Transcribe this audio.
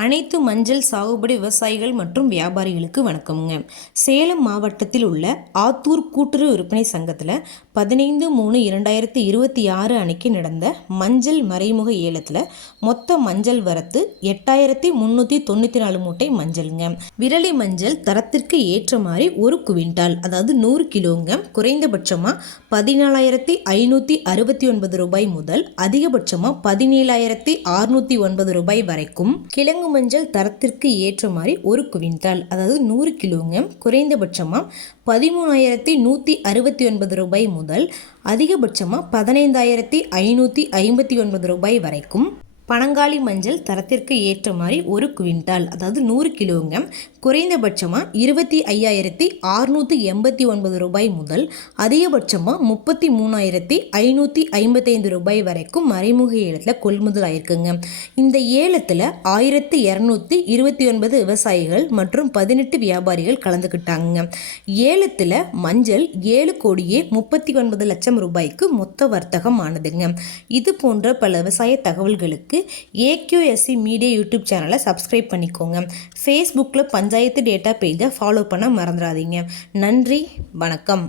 அனைத்து மஞ்சள் சாகுபடி விவசாயிகள் மற்றும் வியாபாரிகளுக்கு வணக்கம்ங்க. சேலம் மாவட்டத்தில் உள்ள ஆத்தூர் கூட்டுறவு விற்பனை சங்கத்தில் 15/3/2026 அன்னைக்கு நடந்த மஞ்சள் மறைமுக ஏலத்தில் மொத்த மஞ்சள் வரத்து 8394 மூட்டை மஞ்சள்ங்க. விரலி மஞ்சள் தரத்திற்கு ஏற்ற மாதிரி ஒரு குவிண்டால், அதாவது 100 கிலோங்க, குறைந்தபட்சமாக 14,569 ரூபாய் முதல் அதிகபட்சமாக 17,609 ரூபாய் வரைக்கும். கிழங்கு மஞ்சள் தரத்திற்கு ஏற்ற மாதிரி ஒரு குவிண்டால், அதாவது 100 கிலோங்க, குறைந்தபட்சமாக 13,169 ரூபாய் முதல் அதிகபட்சமாக 15,559 ரூபாய் வரைக்கும். பனங்காளி மஞ்சள் தரத்திற்கு ஏற்ற மாதிரி ஒரு குவிண்டால், அதாவது 100 கிலோங்க, குறைந்தபட்சமாக 25,689 ரூபாய் முதல் அதிகபட்சமாக 33,555 ரூபாய் வரைக்கும் மறைமுக ஏலத்தில் கொள்முதல் ஆயிருக்குங்க. இந்த ஏலத்தில் 1,229 விவசாயிகள் மற்றும் 18 வியாபாரிகள் கலந்துக்கிட்டாங்க. ஏலத்தில் மஞ்சள் 7,39,00,000 ரூபாய்க்கு மொத்த வர்த்தகம் ஆனதுங்க. இது போன்ற பல விவசாய தகவல்களுக்கு AQSC மீடியா யூடியூப் சேனலை சப்ஸ்கிரைப் பண்ணிக்கோங்க. ஃபேஸ்புக்கில் பஞ்சாயத்து டேட்டா பேஜை ஃபாலோ பண்ண மறந்துடாதீங்க. நன்றி, வணக்கம்.